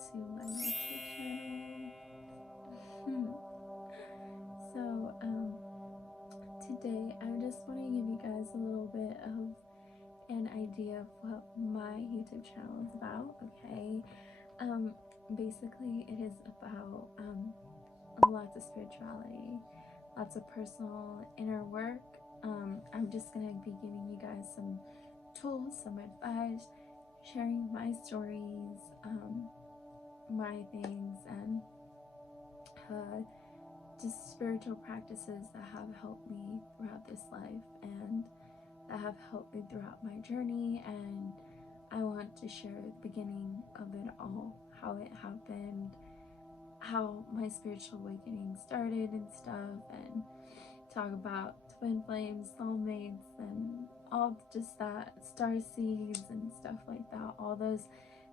to my YouTube channel. So, today I just want to give you guys a little bit of an idea of what my YouTube channel is about, okay? Basically, it is about lots of spirituality, lots of personal inner work. I'm just gonna be giving you guys some tools, some advice, sharing my stories, my things, and just spiritual practices that have helped me throughout this life and that have helped me throughout my journey. And I want to share the beginning of it all, how it happened, how my spiritual awakening started and stuff, and talk about twin flames, soulmates, and all just that, star seeds and stuff like that,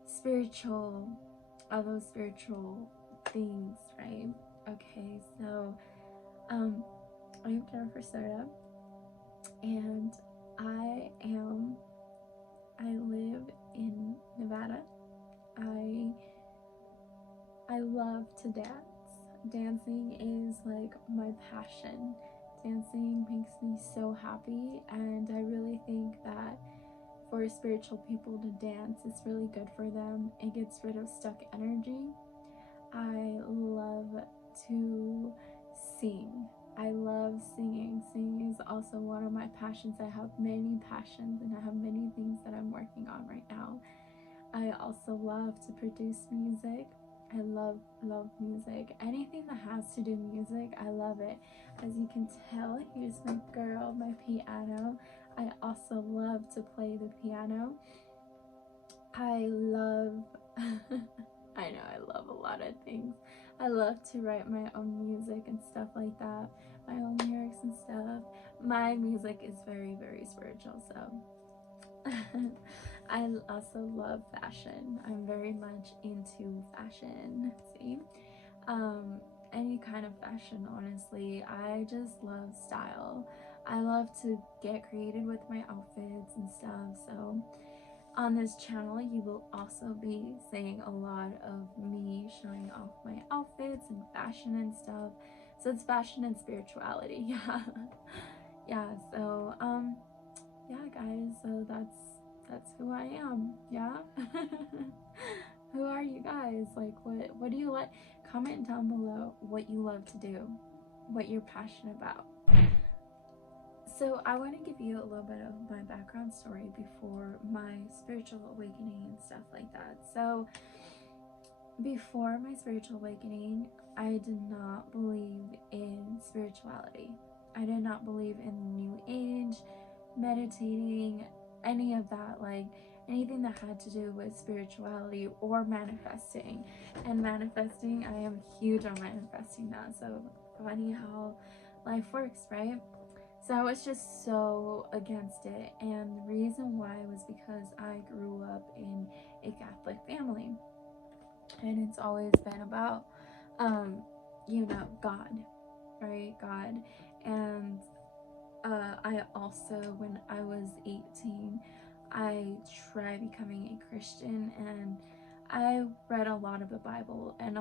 spiritual all those spiritual things, right? Okay, so I'm Jennifer Soda, and I live in Nevada. I love to dance. Dancing is like my passion. Dancing makes me so happy, and I really think that for spiritual people to dance, it's really good for them. It gets rid of stuck energy. I love to sing. I love singing. Singing is also one of my passions. I have many passions and I have many things that I'm working on right now. I also love to produce music. I love music. Anything that has to do music, I love it. As you can tell, here's my girl, my piano. I also love to play the piano. I love I know I love a lot of things. I love to write my own music and stuff like that, my own lyrics and stuff. My music is very, very spiritual, so I also love fashion. I'm very much into fashion. See, any kind of fashion, honestly. I just love style. I love to get creative with my outfits and stuff. So on this channel, you will also be seeing a lot of me showing off my outfits and fashion and stuff. So it's fashion and spirituality. Yeah. Yeah, so yeah, guys, so that's who I am. Yeah. Who are you guys? Like, what do you like? Comment down below what you love to do, what you're passionate about. So I want to give you a little bit of my background story before my spiritual awakening and stuff like that. So before my spiritual awakening, I did not believe in spirituality. I did not believe in New Age, meditating, any of that, like anything that had to do with spirituality or manifesting. And manifesting, I am huge on manifesting now. So funny how life works, right? So I was just so against it. And the reason why was because I grew up in a Catholic family. And it's always been about, God, right? God. And I also, when I was 18, I tried becoming a Christian, and I read a lot of the Bible, and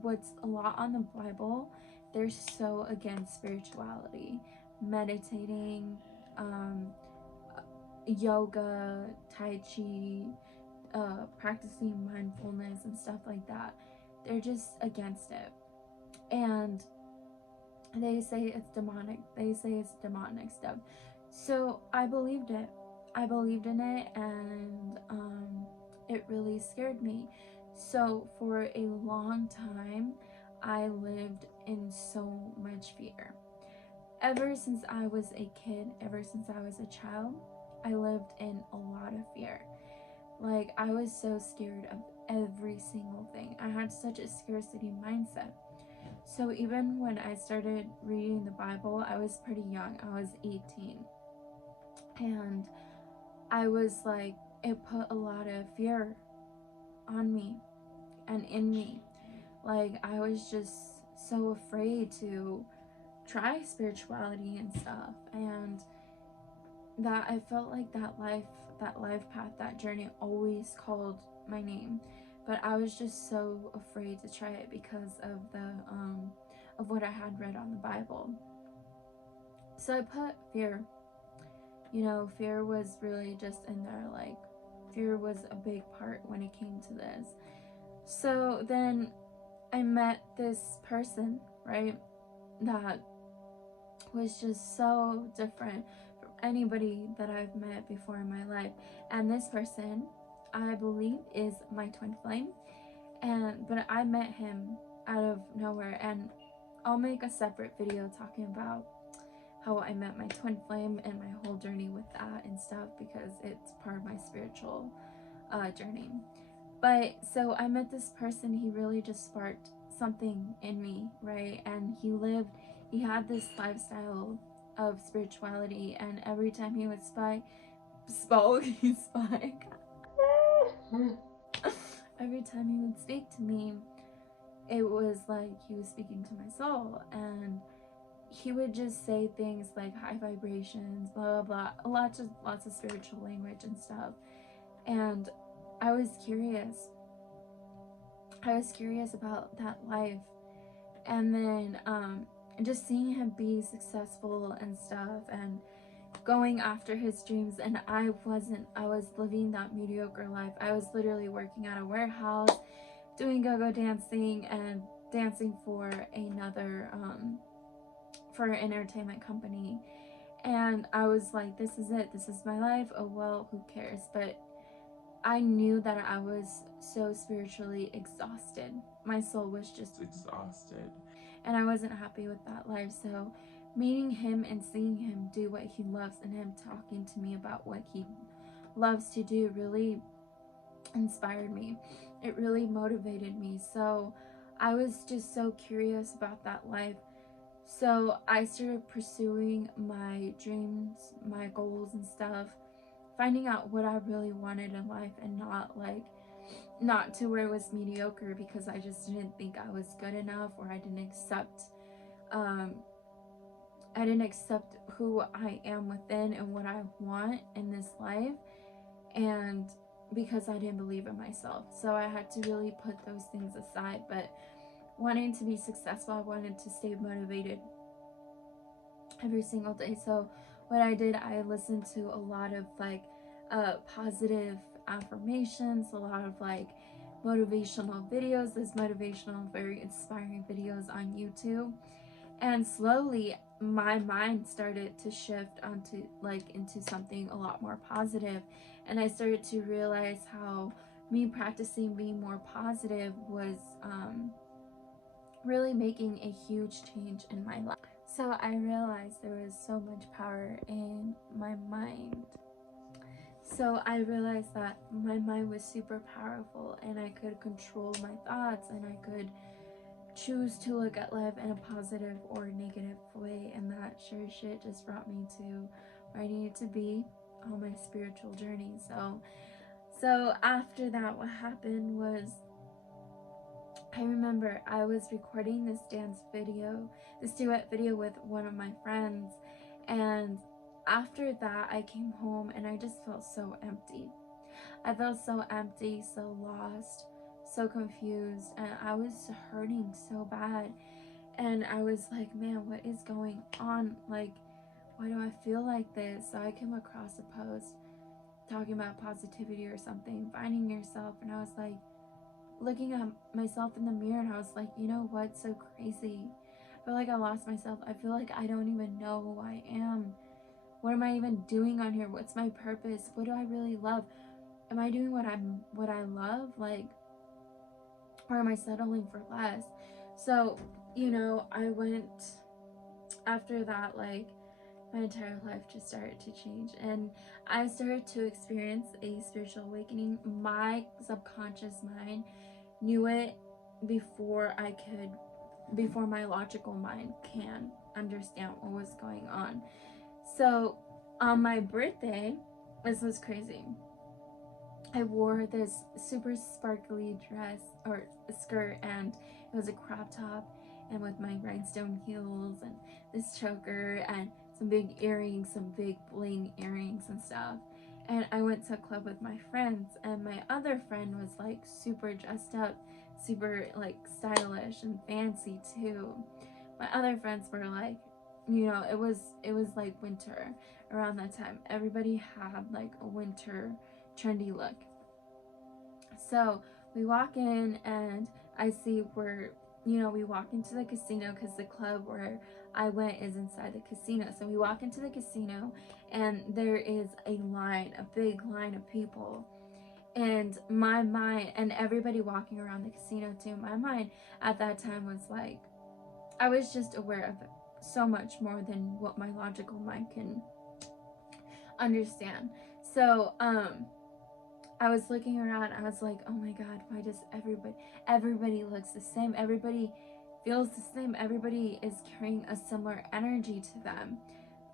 what's a lot on the Bible, they're so against spirituality, meditating, yoga, Tai Chi, practicing mindfulness and stuff like that. They're just against it. And they say it's demonic. They say it's demonic stuff. So I believed it. I believed in it, and it really scared me. So for a long time, I lived in so much fear. Ever since I was a kid, ever since I was a child, I lived in a lot of fear. Like, I was so scared of every single thing. I had such a scarcity mindset. So even when I started reading the Bible, I was pretty young. I was 18. And I was like, it put a lot of fear on me and in me. Like, I was just so afraid to try spirituality and stuff. And that I felt like that life path, that journey always called my name. but I was just so afraid to try it because of of what I had read on the Bible. So I put fear. You know, fear was really just in there. Like, fear was a big part when it came to this. So then I met this person, right, that was just so different from anybody that I've met before in my life. And this person, I believe, is my twin flame. But I met him out of nowhere, and I'll make a separate video talking about how I met my twin flame and my whole journey with that and stuff, because it's part of my spiritual journey. But so I met this person. He really just sparked something in me, right? And he had this lifestyle of spirituality, and every time he would every time he would speak to me, it was like he was speaking to my soul. And he would just say things like high vibrations, blah blah blah, lots of spiritual language and stuff. And I was curious about that life. And then just seeing him be successful and stuff, and going after his dreams. And I was living that mediocre life. I was literally working at a warehouse, doing go-go dancing, and dancing for another for an entertainment company. And I was like, this is it, this is my life, oh well, who cares? But I knew that I was so spiritually exhausted. My soul was just exhausted, and I wasn't happy with that life. So meeting him and seeing him do what he loves, and him talking to me about what he loves to do, really inspired me. It really motivated me. So I was just so curious about that life. So I started pursuing my dreams, my goals and stuff, finding out what I really wanted in life, and not to where it was mediocre, because I just didn't think I was good enough, or I didn't accept who I am within and what I want in this life, and because I didn't believe in myself. So I had to really put those things aside. But wanting to be successful, I wanted to stay motivated every single day. So what I did, I listened to a lot of positive affirmations, a lot of motivational videos. There's motivational, very inspiring videos on YouTube. And slowly my mind started to shift into something a lot more positive. And I started to realize how me practicing being more positive was really making a huge change in my life. So I realized there was so much power in my mind. So I realized that my mind was super powerful, and I could control my thoughts, and I could choose to look at life in a positive or negative way. And that sure shit just brought me to where I needed to be on my spiritual journey. So after that, what happened was, I remember I was recording this duet video with one of my friends, and after that I came home and I just felt so empty. I felt so empty, so lost, so confused, and I was hurting so bad. And I was like, man, what is going on? Like, why do I feel like this? So I came across a post talking about positivity or something, finding yourself, and I was like, looking at myself in the mirror, and I was like, you know what's so crazy? I feel like I lost myself. I feel like I don't even know who I am. What am I even doing on here? What's my purpose? What do I really love? Am I doing what I love? Or am I settling for less? So, I went after that, my entire life just started to change, and I started to experience a spiritual awakening. My subconscious mind knew it before my logical mind can understand what was going on. So on my birthday, this was crazy. I wore this super sparkly dress or skirt, and it was a crop top, and with my rhinestone heels and this choker and some big earrings, some big bling earrings and stuff. and I went to a club with my friends, and my other friend was like super dressed up, super like stylish and fancy too. My other friends were like, you know, it was like winter around that time. Everybody had like a winter trendy look. So we walk in, and I see we walk into the casino, because the club where I went is inside the casino. So we walk into the casino, and there is a line, a big line of people. And my mind, and everybody walking around the casino too, my mind at that time was like, I was just aware of so much more than what my logical mind can understand. So, I was looking around, I was like, oh my god, why does everybody looks the same, everybody feels the same, everybody is carrying a similar energy to them,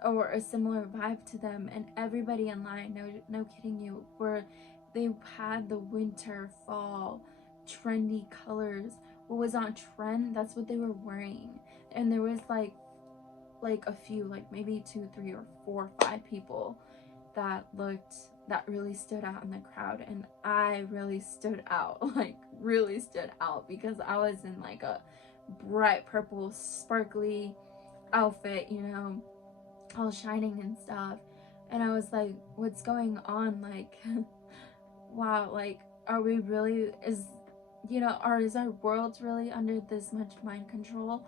or a similar vibe to them, and everybody in line, no kidding you, they had the winter, fall, trendy colors. What was on trend, that's what they were wearing. And there was like a few, like maybe 2, 3, or 4, 5 people that really stood out in the crowd, and I really stood out, like really stood out, because I was in like a bright purple sparkly outfit, you know, all shining and stuff. And I was like, what's going on? Like wow, like, are we really, is our world really under this much mind control?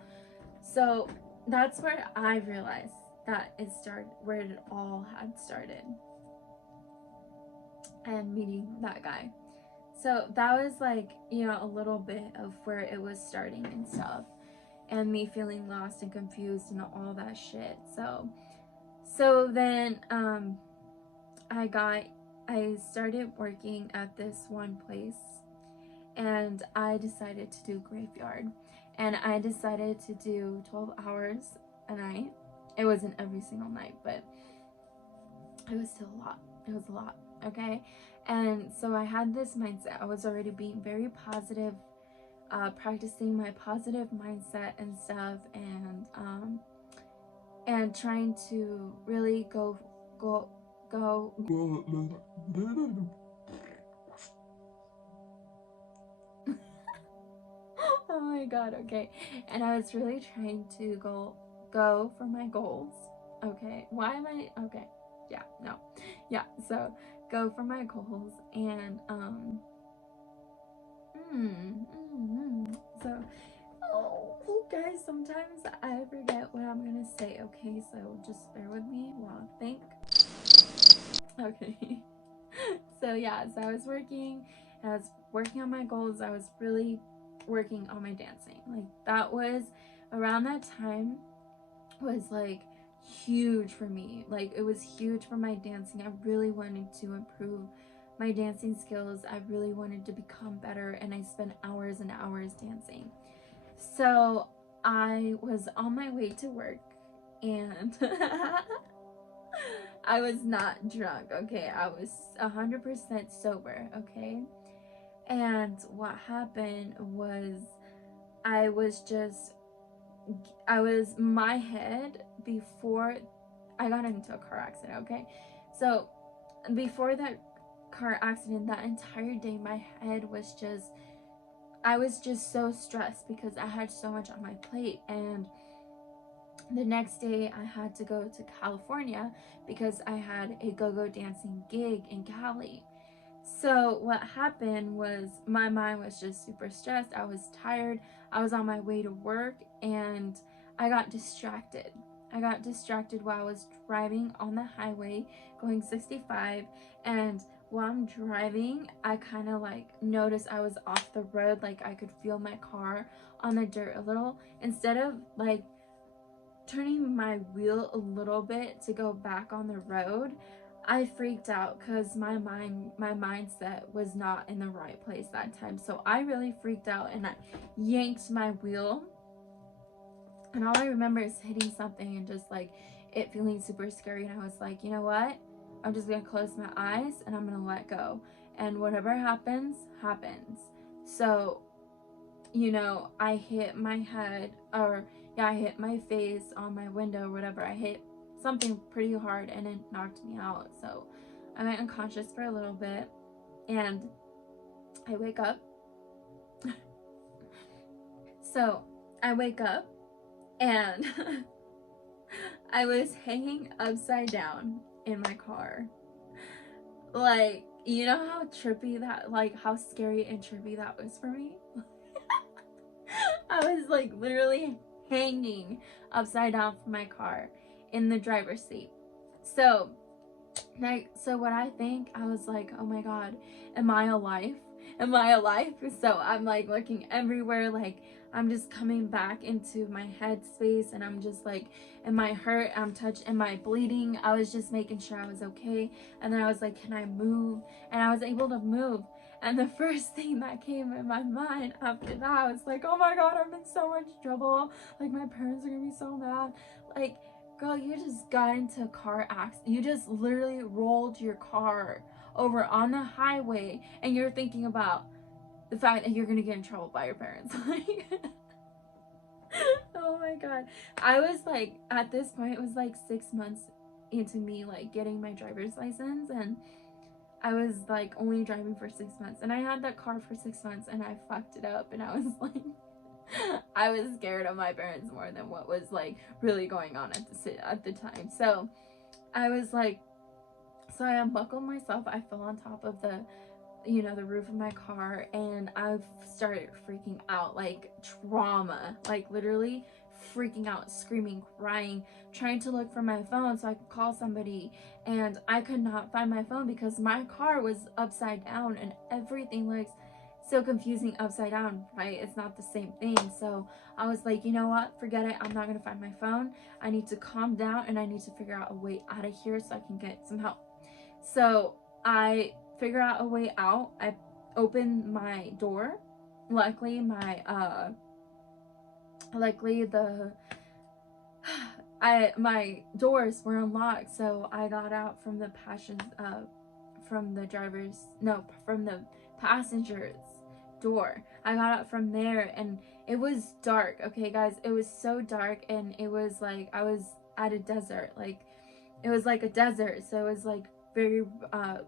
So that's where I realized that it started, where it all had started, and meeting that guy. So that was like, a little bit of where it was starting and stuff, and me feeling lost and confused and all that shit. So then I started working at this one place, and I decided to do graveyard, and I decided to do 12 hours a night. It wasn't every single night, but it was still a lot. It was a lot, okay? And so I had this mindset. I was already being very positive, practicing my positive mindset and stuff, and trying to really go. Oh my god, okay. And I was really trying to go for my goals. Okay. Why am I okay? Yeah, no. Yeah, so go for my goals, and so guys, sometimes I forget what I'm gonna say, okay? So just bear with me while I think. Okay. So yeah, so I was working on my goals. I was really working on my dancing. Like, that was around that time, was like huge for me. Like, it was huge for my dancing. I really wanted to improve my dancing skills. I really wanted to become better, and I spent hours and hours dancing. So I was on my way to work, and I was not drunk, okay? I was 100% sober, okay? And what happened was, I was my head, before I got into a car accident, okay? So before that car accident, that entire day, my head was I was just so stressed, because I had so much on my plate. And the next day I had to go to California, because I had a go-go dancing gig in Cali. So what happened was, my mind was just super stressed. I was tired. I was on my way to work, and I got distracted. I got distracted while I was driving on the highway going 65, and while I'm driving, I kind of like noticed I was off the road. Like, I could feel my car on the dirt a little. Instead of like turning my wheel a little bit to go back on the road, I freaked out, because my mindset was not in the right place that time. So I really freaked out, and I yanked my wheel, and all I remember is hitting something, and just like it feeling super scary. And I was like, you know what, I'm just gonna close my eyes, and I'm gonna let go, and whatever happens, happens. So, I hit my head, or yeah, I hit my face on my window or whatever. I hit something pretty hard, and it knocked me out. So I went unconscious for a little bit, and I wake up. So I wake up, and I was hanging upside down in my car. Like, you know how trippy that, like, how scary and trippy that was for me? I was like literally hanging upside down from my car in the driver's seat. So what I think, I was like, oh my god, am I alive? Am I alive? So I'm like looking everywhere, like I'm just coming back into my headspace, and I'm just like, am I hurt? Am I bleeding? I was just making sure I was okay. And then I was like, can I move? And I was able to move. And the first thing that came in my mind after that, I was like, oh my god, I'm in so much trouble. Like, my parents are gonna be so mad. Like, girl, you just got into a car accident. You just literally rolled your car over on the highway, and you're thinking about the fact that you're gonna get in trouble by your parents. Like, oh my god. I was like, at this point, it was like 6 months into me like getting my driver's license, and I was like only driving for 6 months, and I had that car for 6 months, and I fucked it up, and I was like, I was scared of my parents more than what was like really going on at the time. So I was like, so I unbuckled myself. I fell on top of the, you know, the roof of my car, and I started freaking out, like trauma, like literally freaking out, screaming, crying, trying to look for my phone so I could call somebody, and I could not find my phone because my car was upside down, and everything looks so confusing upside down, right? It's not the same thing. So I was like, you know what, forget it, I'm not gonna find my phone. I need to calm down, and I need to figure out a way out of here so I can get some help. So I figure out a way out. I open my door. Luckily my doors were unlocked, so I got out from the passenger's door. I got out from there, and it was dark. Okay, guys, it was so dark, and it was like I was at a desert. Like, it was like a desert, so it was like very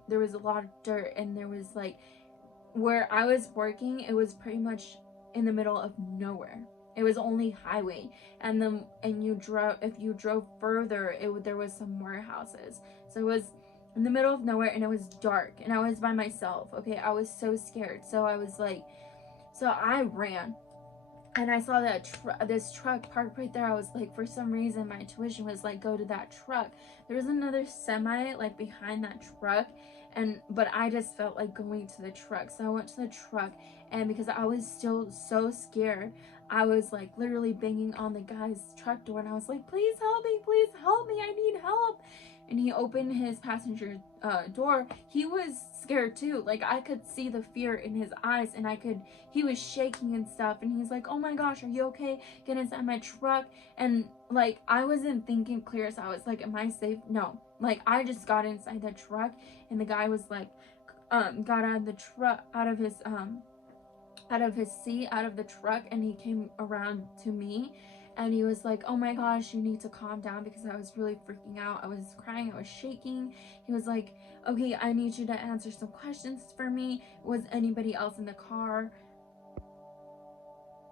there was a lot of dirt, and there was like, where I was working, it was pretty much in the middle of nowhere. It was only highway, and then if you drove further, there was some warehouses. So it was in the middle of nowhere, and it was dark, and I was by myself. Okay, I was so scared. So I was like, so I ran, and I saw that this truck parked right there. I was like, for some reason my intuition was like, go to that truck. There was another semi like behind that truck, but I just felt like going to the truck. So I went to the truck, and because I was still so scared, I was like literally banging on the guy's truck door, and I was like, please help me, I need help. And he opened his passenger door. He was scared too. Like, I could see the fear in his eyes, and he was shaking and stuff, and he's like, oh my gosh, are you okay? Get inside my truck. And like, I wasn't thinking clear, so I was like, am I safe? No. Like, I just got inside the truck, and the guy was like, got out of the truck, out of his seat, out of the truck, and he came around to me, and he was like, oh my gosh, you need to calm down, because I was really freaking out. I was crying, I was shaking. He was like, okay, I need you to answer some questions for me. Was anybody else in the car?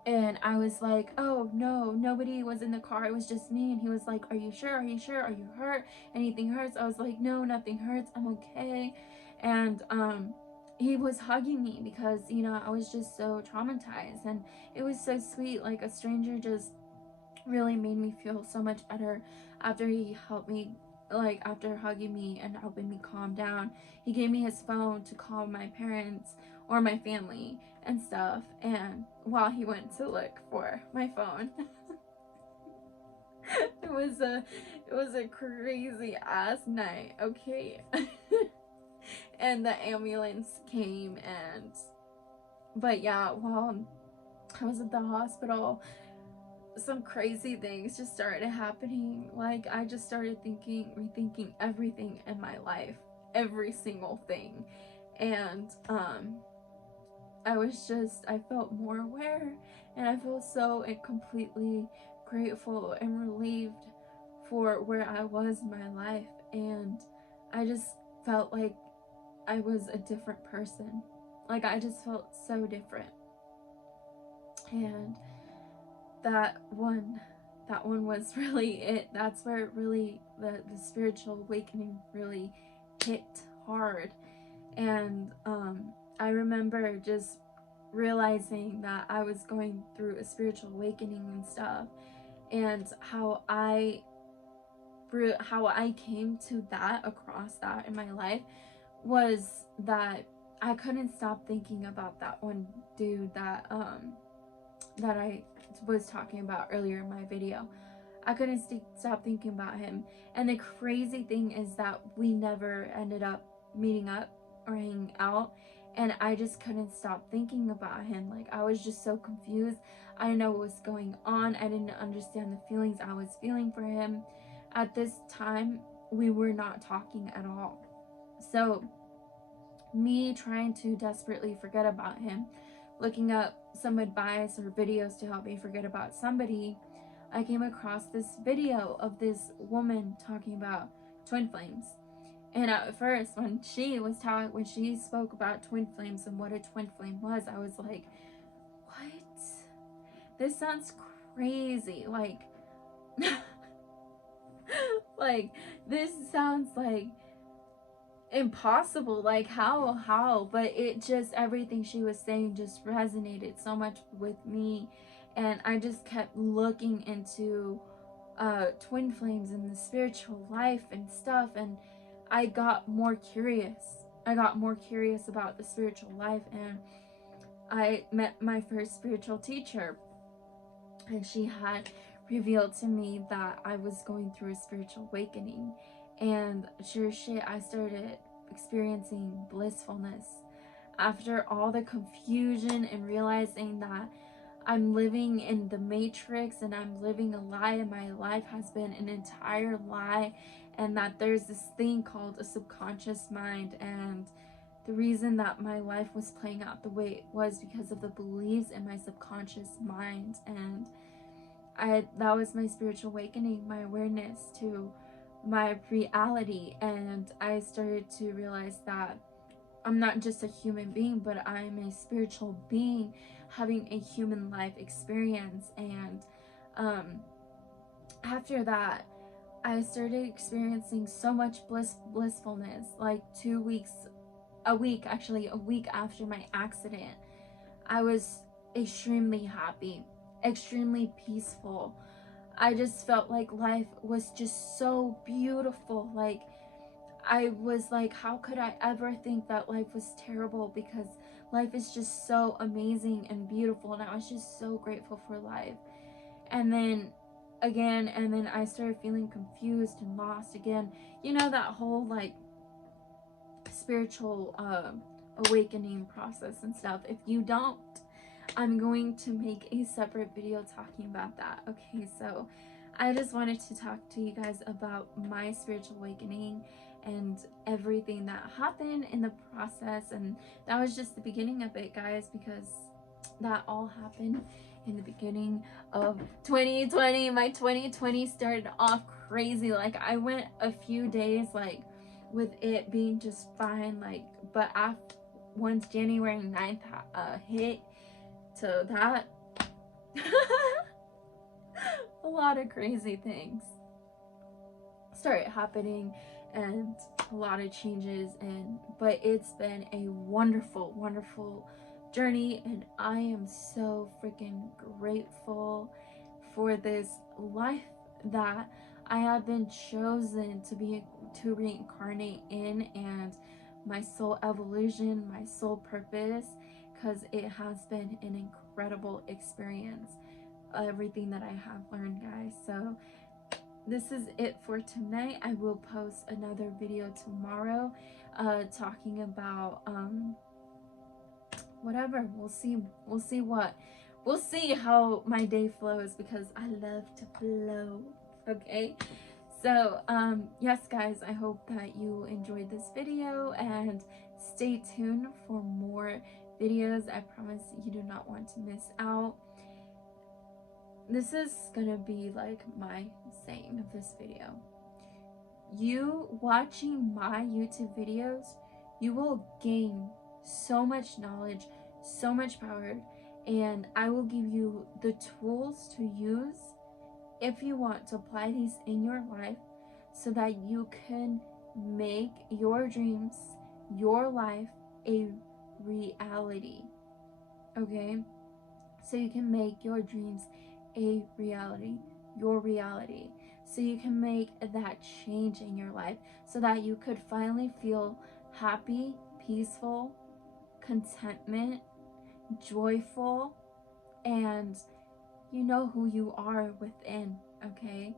And I was like, oh no, nobody was in the car, it was just me. And he was like, are you sure, are you hurt? Anything hurts? I was like, no, nothing hurts, I'm okay. And he was hugging me, because, you know, I was just so traumatized, and it was so sweet. Like, a stranger just really made me feel so much better after he helped me, like, after hugging me and helping me calm down. He gave me his phone to call my parents or my family and stuff, and while he went to look for my phone. it was a crazy ass night, okay. And the ambulance came, but yeah, while I was at the hospital, some crazy things just started happening. Like, I just started rethinking everything in my life, every single thing. And I felt more aware, and I feel so completely grateful and relieved for where I was in my life. And I just felt like I was a different person. Like, I just felt so different. And that one was really it. That's where it really, the spiritual awakening really hit hard. And I remember just realizing that I was going through a spiritual awakening and stuff, and how I came to that, across that in my life, was that I couldn't stop thinking about that one dude that that I was talking about earlier in my video. I couldn't stop thinking about him. And the crazy thing is that we never ended up meeting up or hanging out, and I just couldn't stop thinking about him. Like, I was just so confused. I didn't know what was going on. I didn't understand the feelings I was feeling for him. At this time, we were not talking at all. So me trying to desperately forget about him, looking up some advice or videos to help me forget about somebody, I came across this video of this woman talking about twin flames. And at first, when she spoke about twin flames and what a twin flame was, I was like, what? This sounds crazy. Like, like, this sounds like impossible. Like, how? But it just, everything she was saying just resonated so much with me. And I just kept looking into twin flames and the spiritual life and stuff, and I got more curious. I got more curious about the spiritual life, and I met my first spiritual teacher, and she had revealed to me that I was going through a spiritual awakening. And sure shit, I started experiencing blissfulness after all the confusion and realizing that I'm living in the matrix and I'm living a lie, and my life has been an entire lie, and that there's this thing called a subconscious mind. And the reason that my life was playing out the way it was because of the beliefs in my subconscious mind. And that was my spiritual awakening, my awareness to my reality. And I started to realize that I'm not just a human being, but I'm a spiritual being having a human life experience. And after that, I started experiencing so much blissfulness. Like a week after my accident, I was extremely happy, extremely peaceful. I just felt like life was just so beautiful. Like, I was like, how could I ever think that life was terrible? Because life is just so amazing and beautiful, and I was just so grateful for life. And then I started feeling confused and lost again. You know, that whole like spiritual awakening process and stuff. If you don't, I'm going to make a separate video talking about that. Okay, so I just wanted to talk to you guys about my spiritual awakening and everything that happened in the process. And that was just the beginning of it, guys, because that all happened in the beginning of 2020. My 2020 started off crazy. Like, I went a few days like with it being just fine, like, but once January 9th hit, to that a lot of crazy things started happening and a lot of changes. But it's been a wonderful journey, and I am so freaking grateful for this life that I have been chosen to reincarnate in, and my soul evolution, my soul purpose, because it has been an incredible experience, everything that I have learned, guys. So this is it for tonight. I will post another video tomorrow talking about whatever. We'll see how my day flows, because I love to flow. Okay, so yes guys, I hope that you enjoyed this video, and stay tuned for more videos. I promise you do not want to miss out. This is gonna be like my saying of this video: you watching my YouTube videos, you will gain so much knowledge, so much power, and I will give you the tools to use if you want to apply these in your life so that you can make your dreams, your life, a reality. Okay? So you can make your dreams a reality, your reality. So you can make that change in your life so that you could finally feel happy, peaceful, contentment, joyful, and you know who you are within, okay?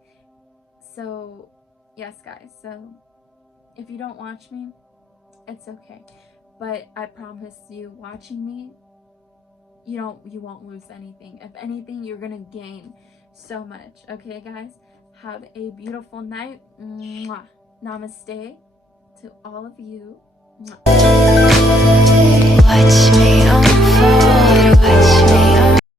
So, yes, guys. So, if you don't watch me, it's okay. But I promise you, watching me, you won't lose anything. If anything, you're gonna gain so much. Okay, guys? Have a beautiful night. Mwah. Namaste to all of you. Mwah. Watch me.